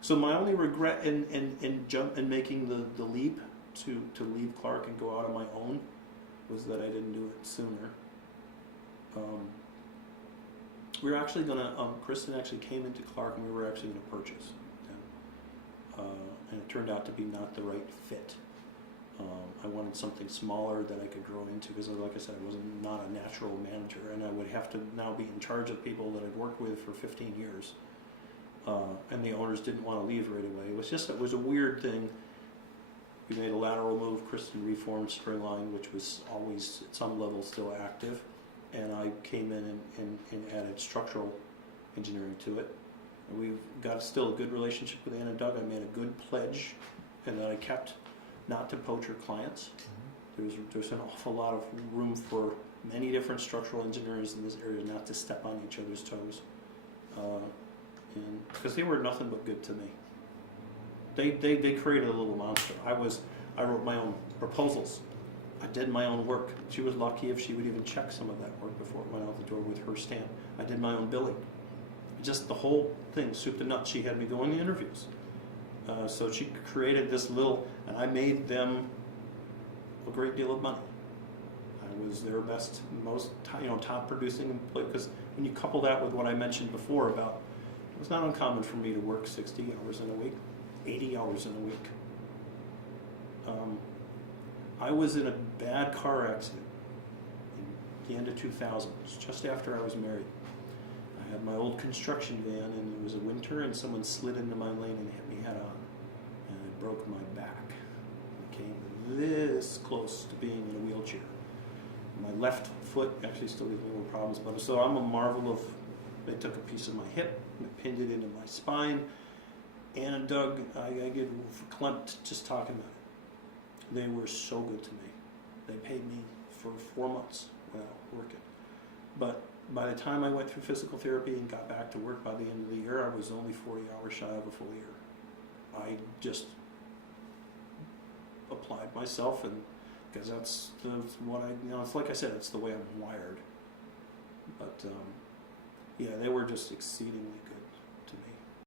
So my only regret in making the leap to leave Clark and go out on my own was that I didn't do it sooner. We were actually gonna, Kristen actually came into Clark and we were actually gonna purchase. And it turned out to be not the right fit. I wanted something smaller that I could grow into because, like I said, I was not a natural manager, and I would have to now be in charge of people that I'd worked with for 15 years. And the owners didn't want to leave right away. It was a weird thing. We made a lateral move. Kristen reformed Stringline, which was always at some level still active, and I came in and added structural engineering to it. And we've got still a good relationship with Ann and Doug. I made a good pledge, and that I kept not to poach her clients. There's an awful lot of room for many different structural engineers in this area not to step on each other's toes, and because they were nothing but good to me. They created a little monster. I wrote my own proposals. I did my own work. She was lucky if she would even check some of that work before it went out the door with her stamp. I did my own billing. Just the whole thing, soup to nuts. She had me doing the interviews. So she created this little, and I made them a great deal of money. I was their best, most top producing employee, because when you couple that with what I mentioned before about, it was not uncommon for me to work 60 hours in a week, 80 hours in a week. I was in a bad car accident in the end of 2000, just after I was married. I had my old construction van, and it was a winter, and someone slid into my lane and hit me head on, and it broke my back. I came this close to being in a wheelchair. My left foot actually still gives me little problems, but so I'm a marvel of. They took a piece of my hip, and pinned it into my spine, and Doug, I get verklempt just talking about it. They were so good to me. They paid me for 4 months without working, but by the time I went through physical therapy and got back to work by the end of the year, I was only 40 hours shy of a full year. I just applied myself, and because that's what it's like I said, it's the way I'm wired. But yeah, they were just exceedingly good.